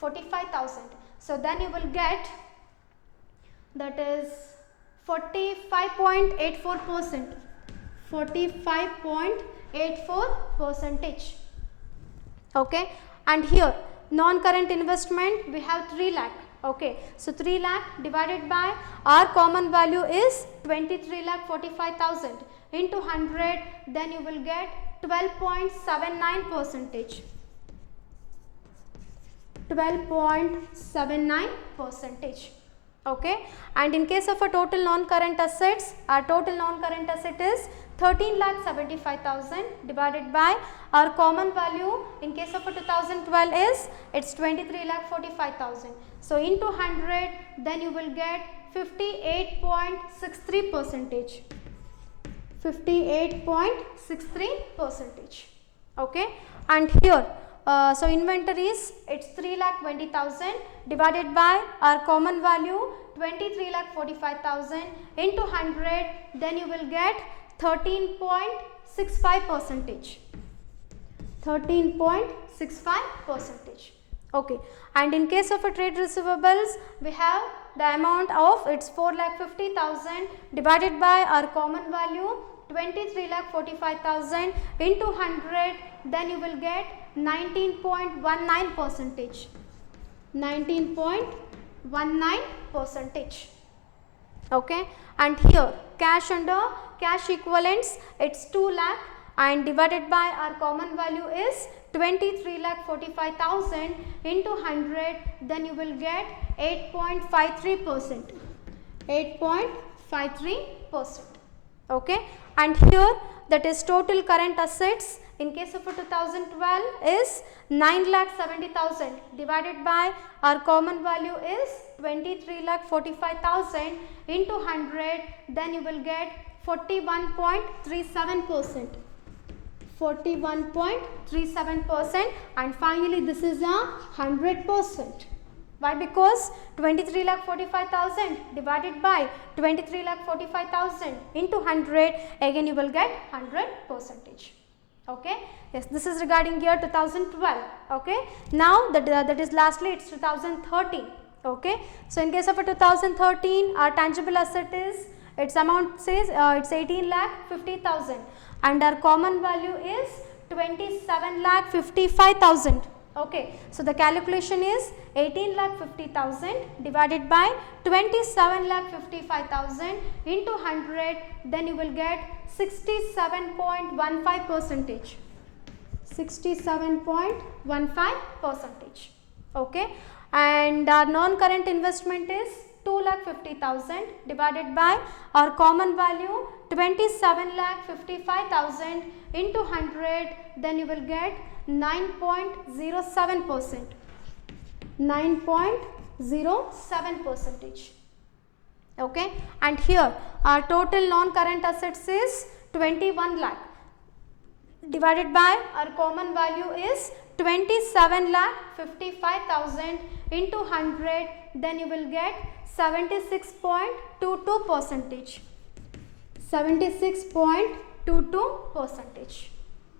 45,000. So then you will get, that is 45.84%. 45.84%. Okay, and here non-current investment we have 3 lakh. Okay, so 3 lakh divided by our common value is 23,45,000 into 100, then you will get 12.79%. 12.79%. Okay, and in case of a total non-current assets, our total non-current asset is 13,75,000 divided by our common value in case of a 2012 is it's 23,45,000. So into 100, then you will get 58.63%. 58.63%. Okay, and here so inventories it's 3,20,000 divided by our common value 23,45,000 into 100, then you will get 13.65%. 13.65%. Okay, and in case of a trade receivables, we have the amount of it's 4,50,000 divided by our common value 23,45,000 into 100, then you will get 19.19%. 19.19%. Okay, and here cash and cash equivalents it's 2 lakh and divided by our common value is 23,45,000 into 100, then you will get 8.53%. 8.53%. Okay, and here that is total current assets in case of a 2012 is 9,70,000 divided by our common value is 23,45,000 into 100, then you will get 41.37%. 41.37%, and finally this is a 100%. Why? Because 23,45,000 divided by 23,45,000 into 100, again you will get 100%. Okay, yes, this is regarding year 2012. Okay, now that is lastly it's 2013. Okay, so in case of a 2013, our tangible asset is its amount says it's 18,50,000 and our common value is 27,55,000. Okay, so the calculation is 18,50,000 divided by 27,55,000 into 100, then you will get 67.15%. 67.15%. Okay, and our non-current investment is 2,50,000 divided by our common value 27,55,000 into 100, then you will get 9.07%. 9.07%. Okay, and here our total non-current assets is 21 lakh divided by our common value is 27,55,000 into 100, then you will get 76.22%. 76.22%.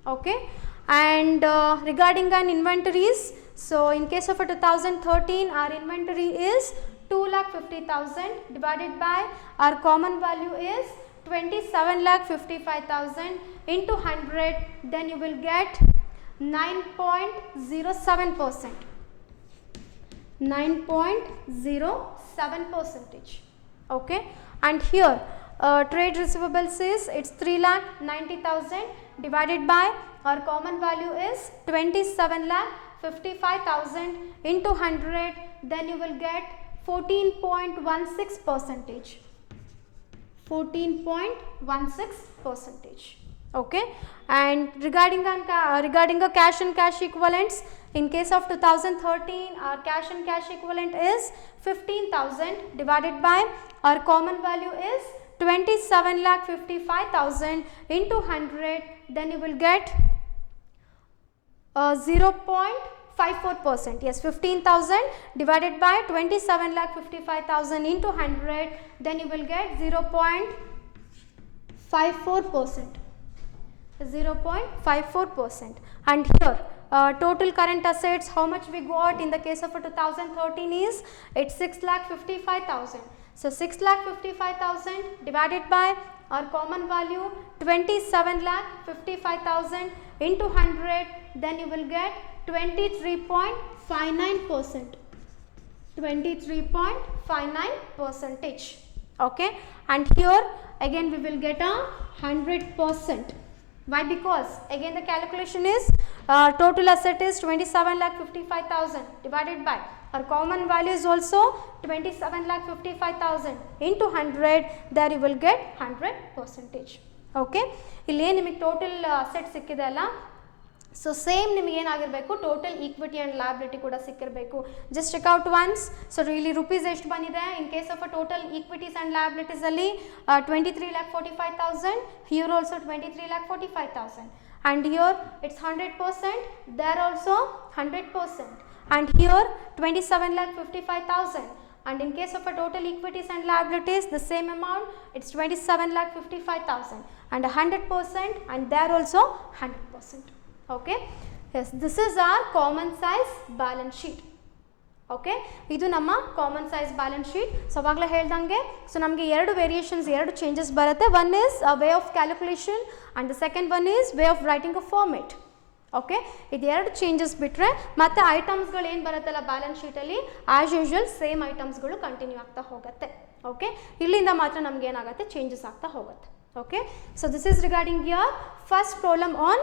Okay, and regarding an inventories, so in case of a 2013, our inventory is 2,50,000 divided by our common value is 27,55,000 into 100, then you will get 9.07%. 9.07%. Okay, and here trade receivables is it's 3,90,000 divided by our common value is 27,55,000 into 100, then you will get 14.16%. 14.16%. Okay, and regarding a cash and cash equivalents, in case of 2013, our cash and cash equivalent is 15,000 divided by our common value is 27,55,000 into 100, then you will get 0.54%. Yes, 15,000 divided by 27,55,000 into 100, then you will get 0.54%. 0.54%. And here total current assets, how much we got in the case of a 2013 is, it's 6,55,000. So 6,55,000 divided by our common value 27,55,000 into 100, then you will get 23.59%. 23.59%. Okay, and here again we will get a 100%. Why? Because again the calculation is total asset is 27,55,000 divided by our common value is also 27,55,000 into 100, there you will get 100%. Okay, ಇಲ್ಲಿ ನಿಮಗೆ total asset ಸಿಕ್ಕಿದೆ ಅಲ್ಲ, so same ನಿಮಗೆ ಏನಾಗಿರಬೇಕು, total equity and liability ಕೂಡ ಸಿಕ್ಕಿರಬೇಕು. Just check out once. So ಇಲ್ಲಿ rupees ಎಷ್ಟು ಬಂದಿದೆ in case of a total equities and liabilities ಅಲ್ಲಿ 23,45,000, here also 23,45,000, and here it's 100%, there also 100%, and here 27,55,000, and in case of a total equities and liabilities the same amount, it's 27,55,000 and 100%, and there also 100%. Okay, yes, this is our common size balance sheet. Okay, ಇದು ನಮ್ಮ common size balance sheet. So ಅವಾಗಲೇ ಹೇಳ್ದಂಗೆ, so ನಮಗೆ ಎರಡು variations, ಎರಡು changes ಬರುತ್ತೆ. One is way of calculation and the second one is way of writing a format. Okay, ಇದು ಎರಡು ಚೇಂಜಸ್ ಬಿಟ್ಟರೆ ಮತ್ತು ಐಟಮ್ಸ್ಗಳು ಏನು ಬರುತ್ತಲ್ಲ ಬ್ಯಾಲೆನ್ಸ್ ಶೀಟಲ್ಲಿ ಆ್ಯಸ್ ಯೂಶ್ವಲ್ ಸೇಮ್ ಐಟಮ್ಸ್ಗಳು ಕಂಟಿನ್ಯೂ ಆಗ್ತಾ ಹೋಗುತ್ತೆ. ಓಕೆ, ಇಲ್ಲಿಂದ ಮಾತ್ರ ನಮ್ಗೆ ಏನಾಗುತ್ತೆ, ಚೇಂಜಸ್ ಆಗ್ತಾ ಹೋಗುತ್ತೆ. Okay, so this is regarding your first problem on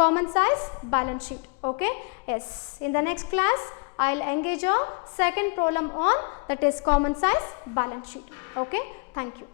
common size balance sheet. Okay, yes, in the next class I'll engage a second problem on, that is common size balance sheet. Okay, thank you.